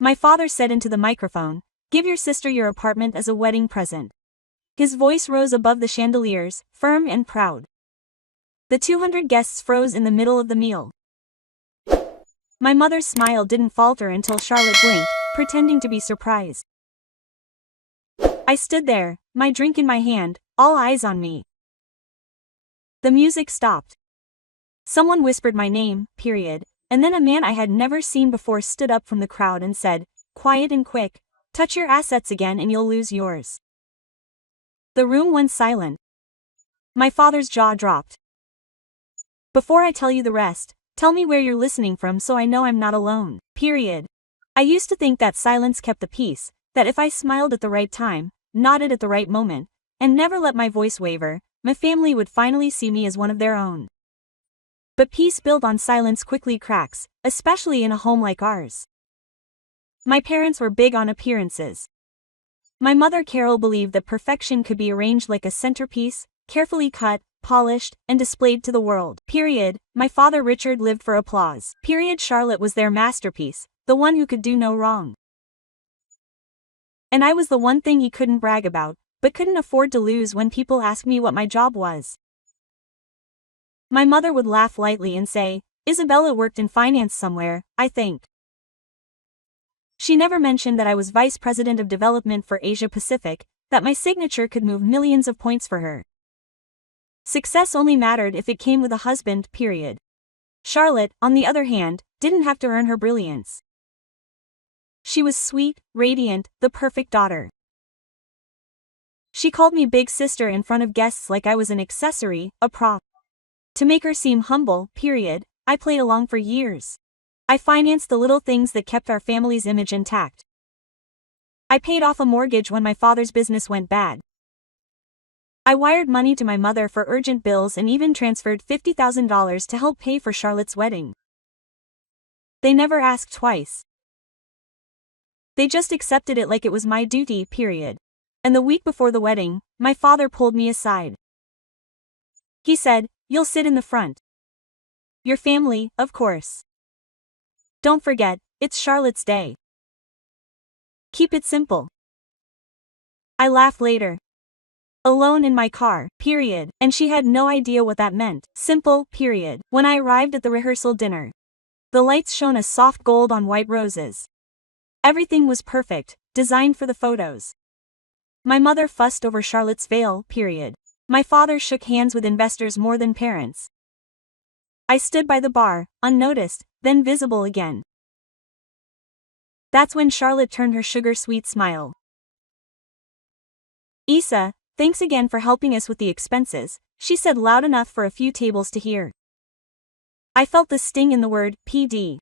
My father said into the microphone, "Give your sister your apartment as a wedding present." His voice rose above the chandeliers, firm and proud. The 200 guests froze in the middle of the meal. My mother's smile didn't falter until Charlotte blinked, pretending to be surprised. I stood there, my drink in my hand, all eyes on me. The music stopped. Someone whispered my name, period, and then a man I had never seen before stood up from the crowd and said, quiet and quick, "Touch your assets again and you'll lose yours." The room went silent. My father's jaw dropped. "Before I tell you the rest, tell me where you're listening from so I know I'm not alone, period." I used to think that silence kept the peace, that if I smiled at the right time, nodded at the right moment, and never let my voice waver, my family would finally see me as one of their own. But peace built on silence quickly cracks, especially in a home like ours. My parents were big on appearances. My mother Carol believed that perfection could be arranged like a centerpiece, carefully cut, polished, and displayed to the world, period. My father Richard lived for applause, period. Charlotte was their masterpiece, the one who could do no wrong. And I was the one thing he couldn't brag about, but couldn't afford to lose when people asked me what my job was. My mother would laugh lightly and say, "Isabella worked in finance somewhere, I think." She never mentioned that I was Vice President of Development for Asia Pacific, that my signature could move millions of points for her. Success only mattered if it came with a husband, period. Charlotte, on the other hand, didn't have to earn her brilliance. She was sweet, radiant, the perfect daughter. She called me big sister in front of guests like I was an accessory, a prop. To make her seem humble, period, I played along for years. I financed the little things that kept our family's image intact. I paid off a mortgage when my father's business went bad. I wired money to my mother for urgent bills and even transferred $50,000 to help pay for Charlotte's wedding. They never asked twice. They just accepted it like it was my duty, period. And the week before the wedding, my father pulled me aside. He said, "You'll sit in the front. Your family, of course. Don't forget, it's Charlotte's day. Keep it simple." I laughed later. Alone in my car, period, and she had no idea what that meant, simple, period. When I arrived at the rehearsal dinner, the lights shone a soft gold on white roses. Everything was perfect, designed for the photos. My mother fussed over Charlotte's veil, period. My father shook hands with investors more than parents. I stood by the bar, unnoticed, then visible again. That's when Charlotte turned her sugar-sweet smile. "Isa, thanks again for helping us with the expenses," she said loud enough for a few tables to hear. I felt the sting in the word, PD.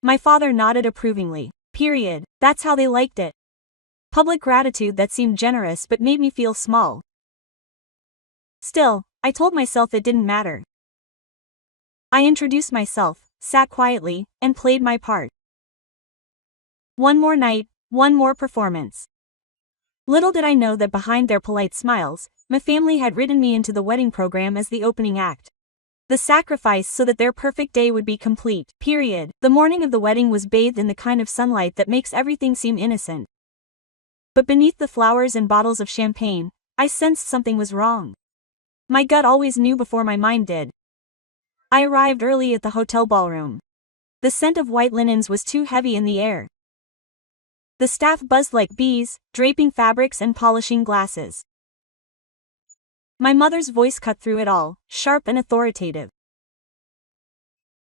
My father nodded approvingly, period, that's how they liked it. Public gratitude that seemed generous but made me feel small. Still, I told myself it didn't matter. I introduced myself, sat quietly, and played my part. One more night, one more performance. Little did I know that behind their polite smiles, my family had written me into the wedding program as the opening act. The sacrifice so that their perfect day would be complete, period. The morning of the wedding was bathed in the kind of sunlight that makes everything seem innocent. But beneath the flowers and bottles of champagne, I sensed something was wrong. My gut always knew before my mind did. I arrived early at the hotel ballroom. The scent of white linens was too heavy in the air. The staff buzzed like bees, draping fabrics and polishing glasses. My mother's voice cut through it all, sharp and authoritative.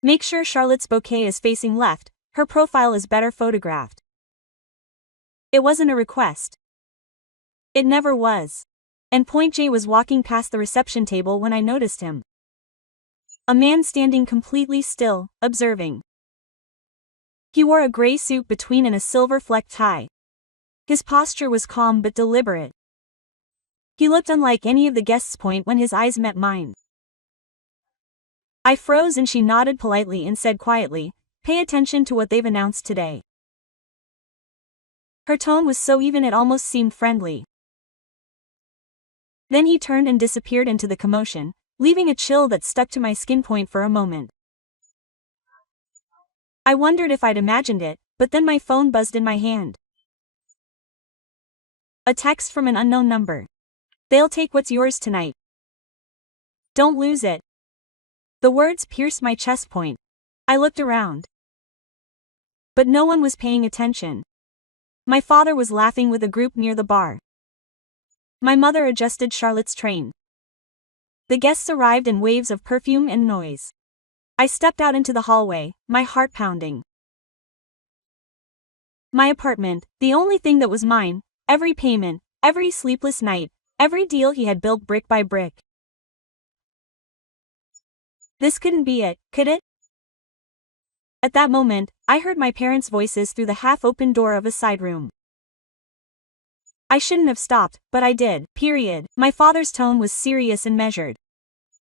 "Make sure Charlotte's bouquet is facing left, her profile is better photographed." It wasn't a request. It never was. And Point J was walking past the reception table when I noticed him. A man standing completely still, observing. He wore a gray suit between and a silver-flecked tie. His posture was calm but deliberate. He looked unlike any of the guests' Point when his eyes met mine. I froze and she nodded politely and said quietly, "Pay attention to what they've announced today." Her tone was so even it almost seemed friendly. Then he turned and disappeared into the commotion, leaving a chill that stuck to my skin point for a moment. I wondered if I'd imagined it, but then my phone buzzed in my hand. A text from an unknown number. They'll take what's yours tonight. Don't lose it. The words pierced my chest point. I looked around. But no one was paying attention. My father was laughing with a group near the bar. My mother adjusted Charlotte's train. The guests arrived in waves of perfume and noise. I stepped out into the hallway, my heart pounding. My apartment, the only thing that was mine, every payment, every sleepless night, every deal he had built brick by brick. This couldn't be it, could it? At that moment, I heard my parents' voices through the half-open door of a side room. I shouldn't have stopped, but I did, period. My father's tone was serious and measured.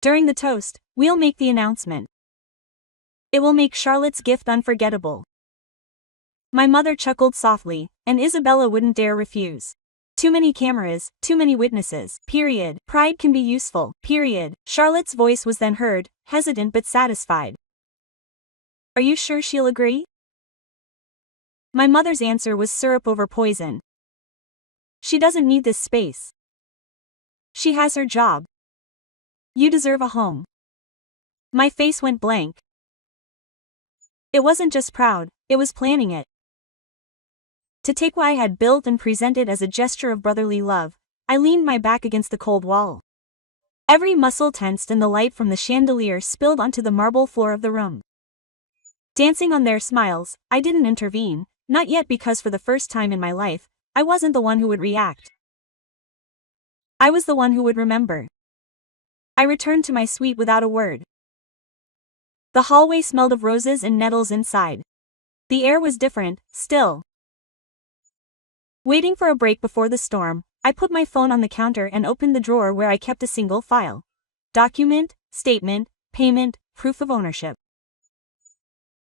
During the toast, we'll make the announcement. It will make Charlotte's gift unforgettable. My mother chuckled softly, and Isabella wouldn't dare refuse. Too many cameras, too many witnesses, period. Pride can be useful, period. Charlotte's voice was then heard, hesitant but satisfied. Are you sure she'll agree? My mother's answer was syrup over poison. She doesn't need this space. She has her job. You deserve a home. My face went blank. It wasn't just proud, it was planning it. To take what I had built and present it as a gesture of brotherly love, I leaned my back against the cold wall. Every muscle tensed and the light from the chandelier spilled onto the marble floor of the room. Dancing on their smiles, I didn't intervene, not yet, because for the first time in my life, I wasn't the one who would react. I was the one who would remember. I returned to my suite without a word. The hallway smelled of roses and nettles inside. The air was different, still. Waiting for a break before the storm, I put my phone on the counter and opened the drawer where I kept a single file. Document, statement, payment, proof of ownership.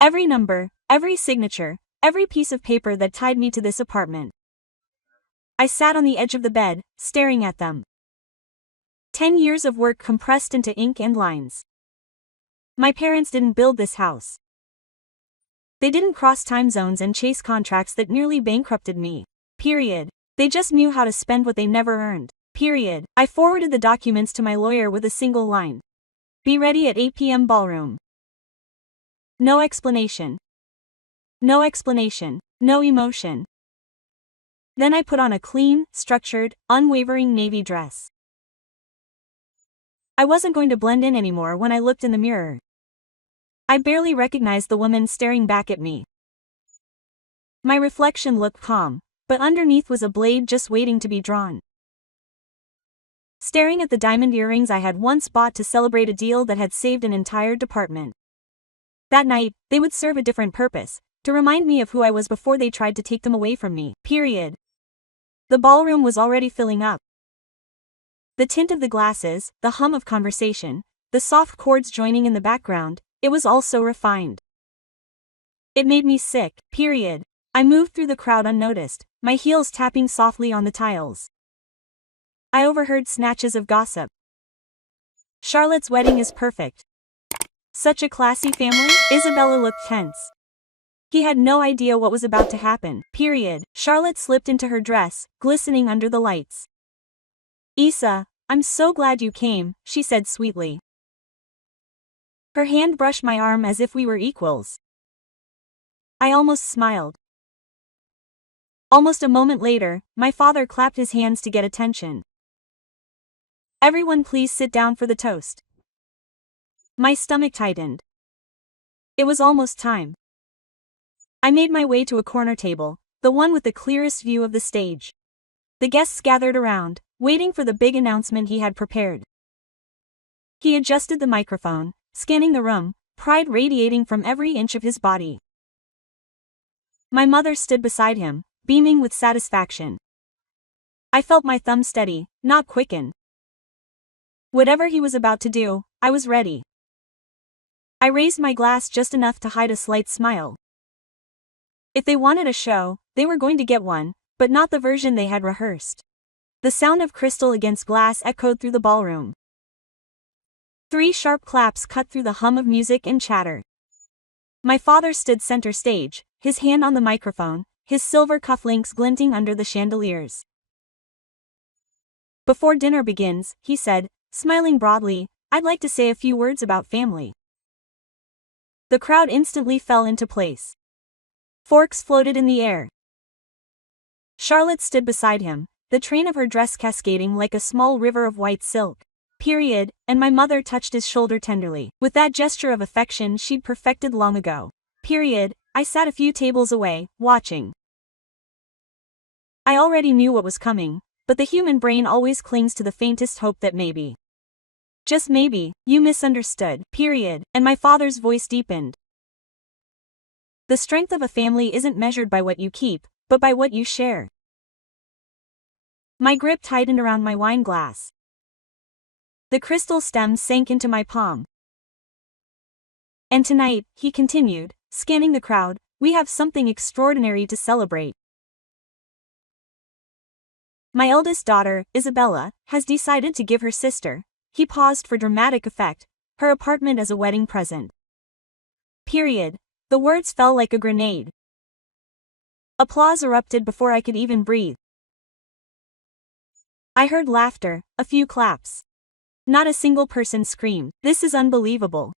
Every number, every signature, every piece of paper that tied me to this apartment. I sat on the edge of the bed, staring at them. 10 years of work compressed into ink and lines. My parents didn't build this house. They didn't cross time zones and chase contracts that nearly bankrupted me. Period. They just knew how to spend what they never earned. Period. I forwarded the documents to my lawyer with a single line. Be ready at 8 p.m. ballroom. No explanation. No explanation. No emotion. Then I put on a clean, structured, unwavering navy dress. I wasn't going to blend in anymore when I looked in the mirror. I barely recognized the woman staring back at me. My reflection looked calm, but underneath was a blade just waiting to be drawn. Staring at the diamond earrings I had once bought to celebrate a deal that had saved an entire department. That night, they would serve a different purpose, to remind me of who I was before they tried to take them away from me. Period. The ballroom was already filling up. The tint of the glasses, the hum of conversation, the soft chords joining in the background, it was all so refined. It made me sick. Period. I moved through the crowd unnoticed, my heels tapping softly on the tiles. I overheard snatches of gossip. Charlotte's wedding is perfect. Such a classy family. Isabella looked tense. He had no idea what was about to happen. Period. Charlotte slipped into her dress, glistening under the lights. Isa, I'm so glad you came, she said sweetly. Her hand brushed my arm as if we were equals. I almost smiled. Almost a moment later, my father clapped his hands to get attention. Everyone please sit down for the toast. My stomach tightened. It was almost time. I made my way to a corner table, the one with the clearest view of the stage. The guests gathered around, waiting for the big announcement he had prepared. He adjusted the microphone, scanning the room, pride radiating from every inch of his body. My mother stood beside him, beaming with satisfaction. I felt my thumb steady, not quicken. Whatever he was about to do, I was ready. I raised my glass just enough to hide a slight smile. If they wanted a show, they were going to get one, but not the version they had rehearsed. The sound of crystal against glass echoed through the ballroom. 3 sharp claps cut through the hum of music and chatter. My father stood center stage, his hand on the microphone, his silver cufflinks glinting under the chandeliers. Before dinner begins, he said, smiling broadly, I'd like to say a few words about family. The crowd instantly fell into place. Forks floated in the air. Charlotte stood beside him, the train of her dress cascading like a small river of white silk. Period, and my mother touched his shoulder tenderly, with that gesture of affection she'd perfected long ago. Period, I sat a few tables away, watching. I already knew what was coming, but the human brain always clings to the faintest hope that maybe, just maybe, you misunderstood. Period, and my father's voice deepened. The strength of a family isn't measured by what you keep, but by what you share. My grip tightened around my wine glass. The crystal stem sank into my palm. And tonight, he continued, scanning the crowd, we have something extraordinary to celebrate. My eldest daughter, Isabella, has decided to give her sister, he paused for dramatic effect, her apartment as a wedding present. Period. The words fell like a grenade. Applause erupted before I could even breathe. I heard laughter, a few claps. Not a single person screamed, this is unbelievable.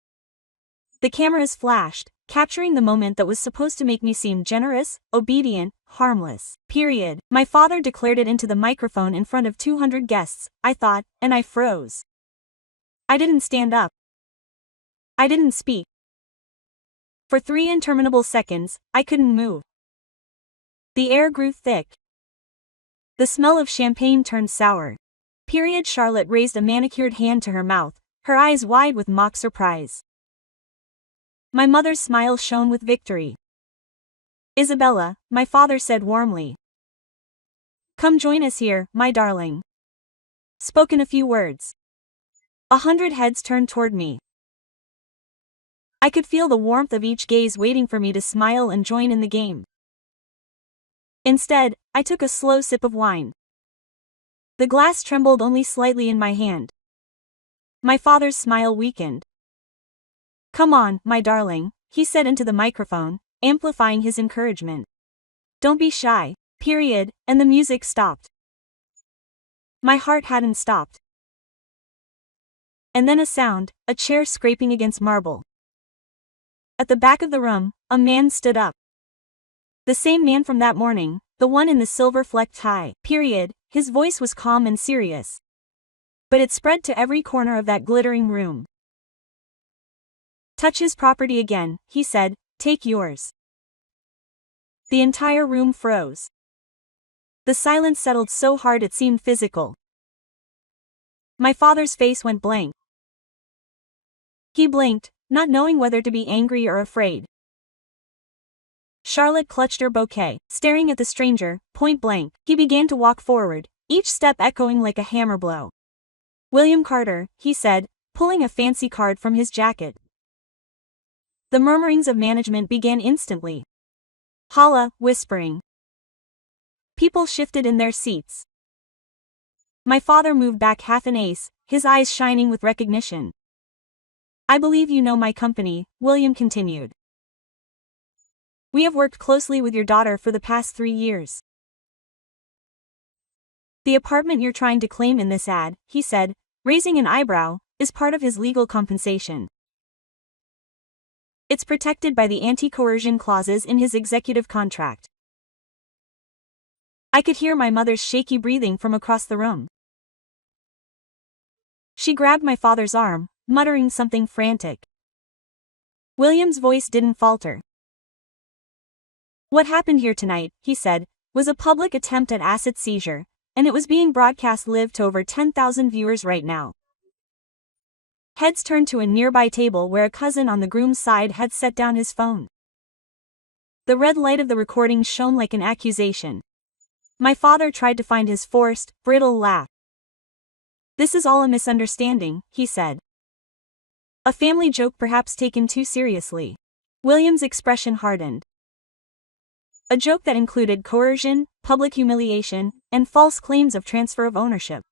The cameras flashed, capturing the moment that was supposed to make me seem generous, obedient, harmless. Period. My father declared it into the microphone in front of 200 guests, I thought, and I froze. I didn't stand up. I didn't speak. For 3 interminable seconds, I couldn't move. The air grew thick. The smell of champagne turned sour. Period. Charlotte raised a manicured hand to her mouth, her eyes wide with mock surprise. My mother's smile shone with victory. Isabella, my father said warmly. Come join us here, my darling. Spoken a few words. 100 heads turned toward me. I could feel the warmth of each gaze waiting for me to smile and join in the game. Instead, I took a slow sip of wine. The glass trembled only slightly in my hand. My father's smile weakened. Come on, my darling, he said into the microphone, amplifying his encouragement. Don't be shy. Period, and the music stopped. My heart hadn't stopped. And then a sound, a chair scraping against marble. At the back of the room, a man stood up. The same man from that morning, the one in the silver-flecked tie. Period, his voice was calm and serious. But it spread to every corner of that glittering room. Touch his property again, he said, take yours. The entire room froze. The silence settled so hard it seemed physical. My father's face went blank. He blinked, not knowing whether to be angry or afraid. Charlotte clutched her bouquet, staring at the stranger, point blank. He began to walk forward, each step echoing like a hammer blow. William Carter, he said, pulling a fancy card from his jacket. The murmurings of management began instantly. Holla, whispering. People shifted in their seats. My father moved back half an ace, his eyes shining with recognition. I believe you know my company, William continued. We have worked closely with your daughter for the past 3 years. The apartment you're trying to claim in this ad, he said, raising an eyebrow, is part of his legal compensation. It's protected by the anti-coercion clauses in his executive contract. I could hear my mother's shaky breathing from across the room. She grabbed my father's arm, muttering something frantic. William's voice didn't falter. What happened here tonight, he said, was a public attempt at asset seizure, and it was being broadcast live to over 10,000 viewers right now. Heads turned to a nearby table where a cousin on the groom's side had set down his phone. The red light of the recording shone like an accusation. My father tried to find his forced, brittle laugh. This is all a misunderstanding, he said. A family joke perhaps taken too seriously. William's expression hardened. A joke that included coercion, public humiliation, and false claims of transfer of ownership.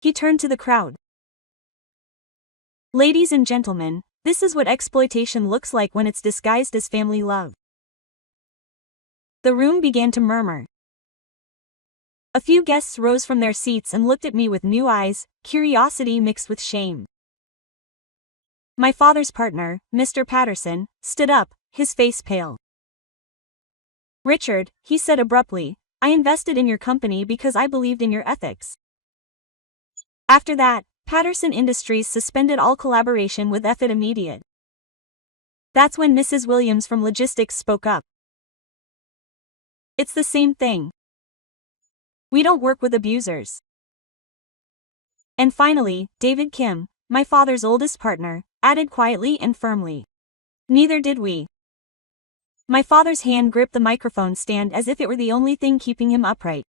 He turned to the crowd. Ladies and gentlemen, This is what exploitation looks like when it's disguised as family love. The room began to murmur. A few guests rose from their seats and looked at me with new eyes, curiosity mixed with shame. My father's partner, Mr. Patterson, stood up, his face pale. "Richard," he said abruptly, "I invested in your company because I believed in your ethics." After that, Patterson Industries suspended all collaboration with Offre immediate. That's when Mrs. Williams from Logistics spoke up. "It's the same thing. We don't work with abusers." And finally, David Kim, my father's oldest partner, added quietly and firmly. "Neither did we." My father's hand gripped the microphone stand as if it were the only thing keeping him upright.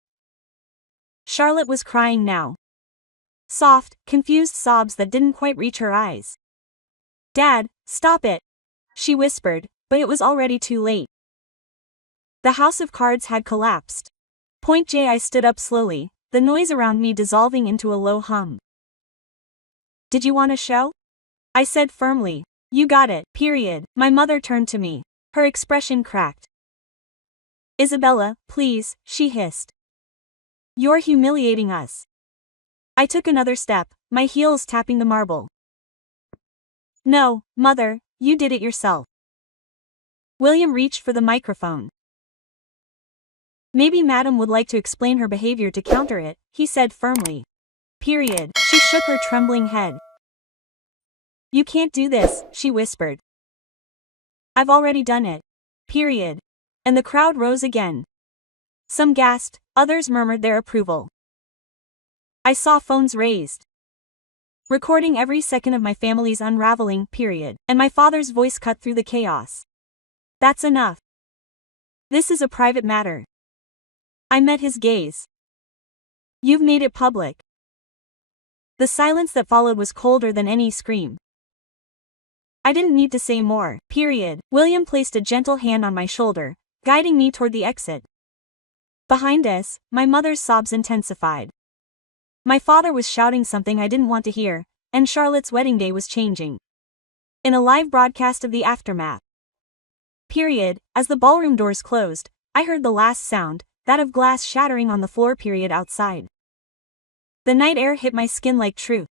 Charlotte was crying now. Soft, confused sobs that didn't quite reach her eyes. "Dad, stop it," she whispered, but it was already too late. The house of cards had collapsed. I stood up slowly, the noise around me dissolving into a low hum. "Did you want a show?" I said firmly. "You got it, period." My mother turned to me. Her expression cracked. "Isabella, please," she hissed. "You're humiliating us." I took another step, my heels tapping the marble. "No, Mother, you did it yourself." William reached for the microphone. "Maybe Madam would like to explain her behavior to counter it," he said firmly. Period. She shook her trembling head. "You can't do this," she whispered. "I've already done it. Period." And the crowd rose again. Some gasped, others murmured their approval. I saw phones raised, recording every second of my family's unraveling, period, and my father's voice cut through the chaos. "That's enough. This is a private matter." I met his gaze. "You've made it public." The silence that followed was colder than any scream. I didn't need to say more, period. William placed a gentle hand on my shoulder, guiding me toward the exit. Behind us, my mother's sobs intensified. My father was shouting something I didn't want to hear, and Charlotte's wedding day was changing. In a live broadcast of the aftermath. Period. As the ballroom doors closed, I heard the last sound, that of glass shattering on the floor, period, outside. The night air hit my skin like truth.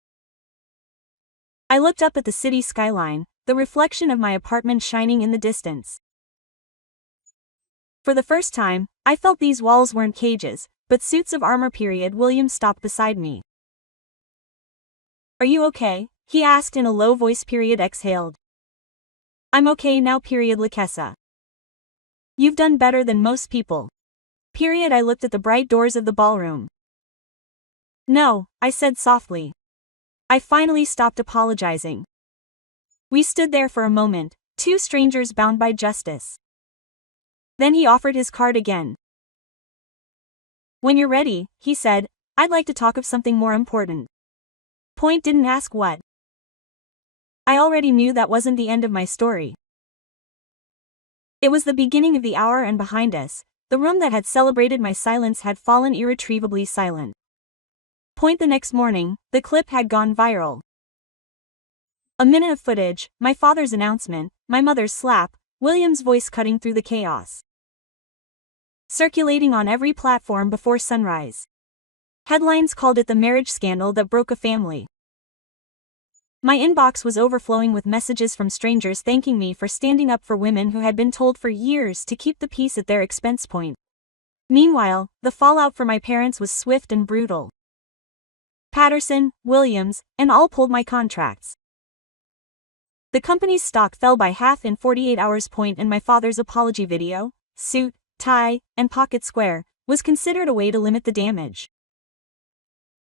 I looked up at the city skyline, the reflection of my apartment shining in the distance. For the first time, I felt these walls weren't cages, but suits of armor, period. William stopped beside me. "Are you okay?" he asked in a low voice, period. Exhaled. "I'm okay now, period. Lakessa. You've done better than most people." Period. I looked at the bright doors of the ballroom. "No," I said softly. I finally stopped apologizing. We stood there for a moment, two strangers bound by justice. Then he offered his card again. "When you're ready," he said, "I'd like to talk of something more important." Didn't ask what. I already knew that wasn't the end of my story. It was the beginning of the hour, and behind us, the room that had celebrated my silence had fallen irretrievably silent. The next morning, the clip had gone viral. A minute of footage, my father's announcement, my mother's slap, William's voice cutting through the chaos. Circulating on every platform before sunrise. Headlines called it the marriage scandal that broke a family. My inbox was overflowing with messages from strangers thanking me for standing up for women who had been told for years to keep the peace at their expense. Meanwhile, the fallout for my parents was swift and brutal. Patterson, Williams, and all pulled my contracts. The company's stock fell by half in 48 hours. And my father's apology video, suit, tie, and pocket square, was considered a way to limit the damage.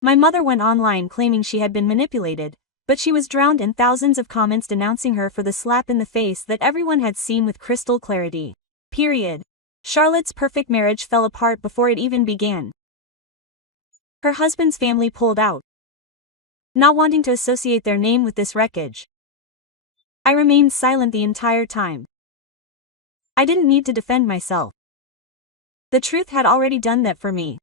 My mother went online claiming she had been manipulated, but she was drowned in thousands of comments denouncing her for the slap in the face that everyone had seen with crystal clarity. Period. Charlotte's perfect marriage fell apart before it even began. Her husband's family pulled out, not wanting to associate their name with this wreckage. I remained silent the entire time. I didn't need to defend myself. The truth had already done that for me.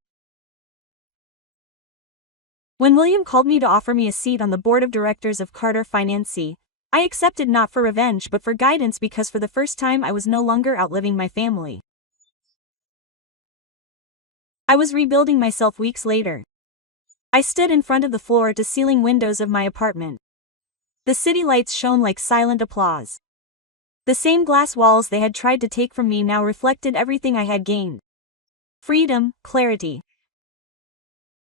When William called me to offer me a seat on the board of directors of Carter Finance, I accepted not for revenge but for guidance because for the first time I was no longer outliving my family. I was rebuilding myself weeks later. I stood in front of the floor-to-ceiling windows of my apartment. The city lights shone like silent applause. The same glass walls they had tried to take from me now reflected everything I had gained. Freedom, clarity.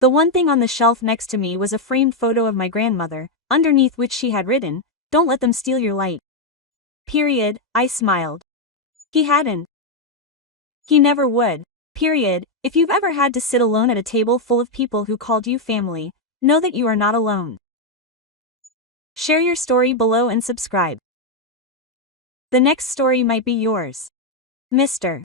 The one thing on the shelf next to me was a framed photo of my grandmother, underneath which she had written, "Don't let them steal your light." Period. I smiled. He hadn't. He never would. Period. If you've ever had to sit alone at a table full of people who called you family, know that you are not alone. Share your story below and subscribe. The next story might be yours. Mr.